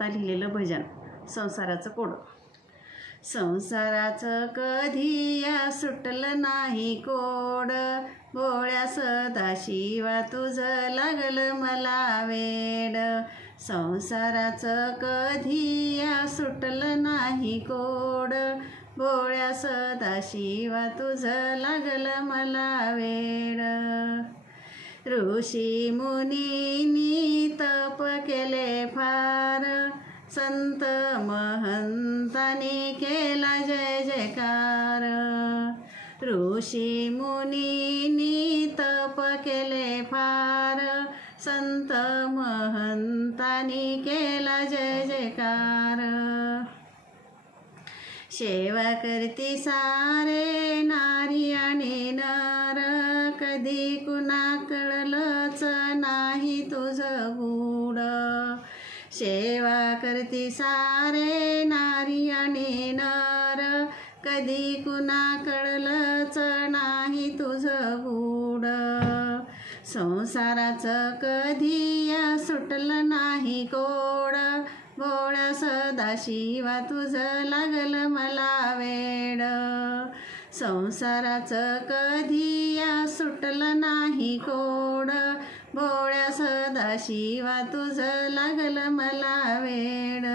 दत्ता लिहिलेलं भजन संसाराचं कोड. संसाराचं कधी या सुटलं नाही कोड, भोळ्या सदाशिवा तुझं लागलं मला वेड. संसाराचं कधी या सुटलं नाही कोड, भोळ्या सदाशिवा तुझं लागलं मला वेड. ऋषी मुनींनी तप केले फार, संत महंतांनी केला जय जयकार. ऋषी मुनींनी तप केले फार, संत महंतांनी केला जय जयकार. सेवा करती सारे नारी आणि नर, कधी कुणा कळलंच नाही तुझं गूढ. सेवा करती सारे नारी आणि नर, कधी कुणा कळलंच नाही तुझं गूढ. संसाराचं कधी या सुटलं नाही कोड, भोळ्या सदाशिवा तुझं लागलं मला वेड. संसाराचं कधी या सुटलं नाही कोड, भोळ्या सदाशिवा तुझं लागलं मला वेड.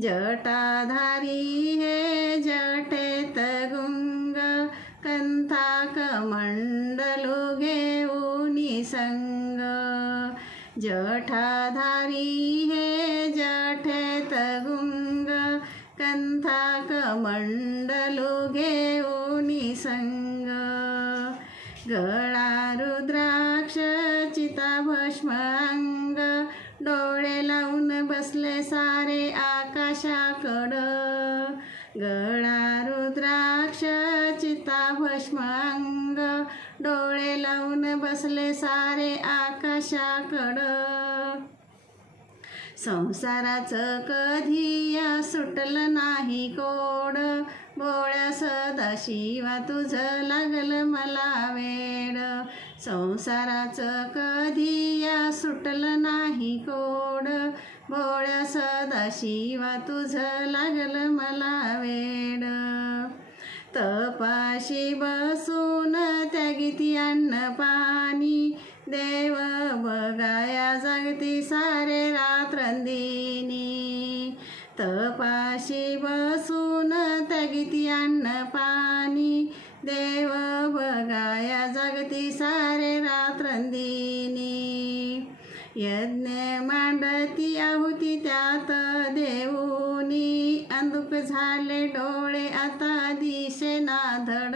जटाधारी हे जटेत गुंग, कंथा कमंडलू घेऊनी संग. जटाधारी हे जटेत गुंग, कंथा कमंडलू घेऊनी संग. गळा रुद्राक्ष चिताभस्म अंग, डोळे लावून बसले सारे आकाशाकडं. गळा रुद्राक्ष चिताभस्म अंग, डोळे लावून बसले सारे आकाशाकडं. संसाराचं कधी या सुटलं नाही कोड, भोळ्या सदाशिवा तुझं लागलं मला वेड. संसाराचं कधी या सुटलं नाही कोड, भोळ्या सदाशिवा तुझं लागलं मला वेड. तपाशी बसून त्यागिती अन्न पाणी, देव बघाया जागती सारे रात्रंदिनी. तपाशी बसून त्यागिती अन्न पाणी, देव बघाया जागती सारे रात्रंदिनी. यज्ञ मांडती आहुती त्यात देऊनी, अंधुक झाले डोळे आता दिसेना धड.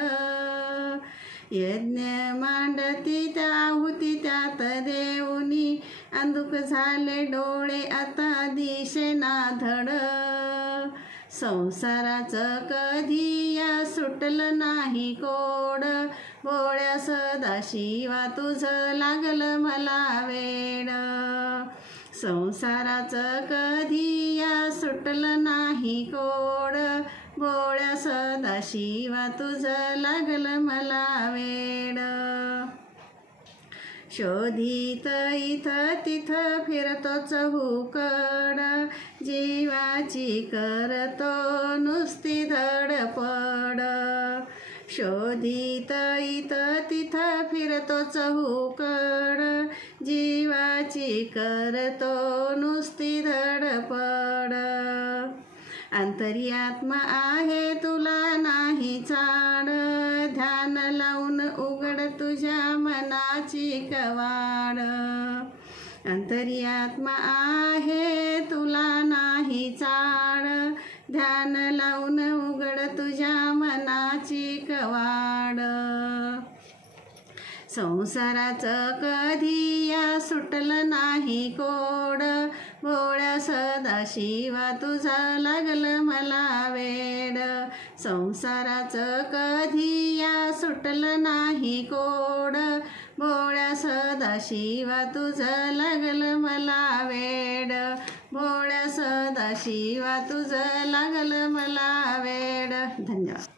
यज्ञ मांडती त्या आहुती त्यात देऊनी, अंधुक झाले डोळे आता दिसेना धड. संसाराचं कधी या सुटलं नाही कोड, भोळ्या सदाशिवा तुझं लागलं मला वेड. संसाराचं कधी या सुटलं नाही कोड, भोळ्या सदाशिवा तुझं लागलं मला वेड. शोधित इथं तिथं फिरतो चहूकड, जीवाची करतो नुसती धडपड. शोधित इथं तिथं फिरतो चहूकड, जीवाची करतो नुसती धडपड. अंतर्यात्मा आहे तुला नाही चाड, ध्यान लावून उघड तुझ्या मनाची कवाड. अंतर्यात्मा आहे तुला नाही चाड, ध्यान लावून उघड तुझ्या मनाची कवाड. संसाराचं कधी या सुटलं नाही कोड, भोळ्या सदाशिवा तुझं लागलं मला वेड. संसाराचं कधी या सुटलं नाही कोड, भोळ्या सदाशिवा तुझं लागलं मला वेड. भोळ्या सदाशिवा तुझं लागलं मला वेड. धन्यवाद.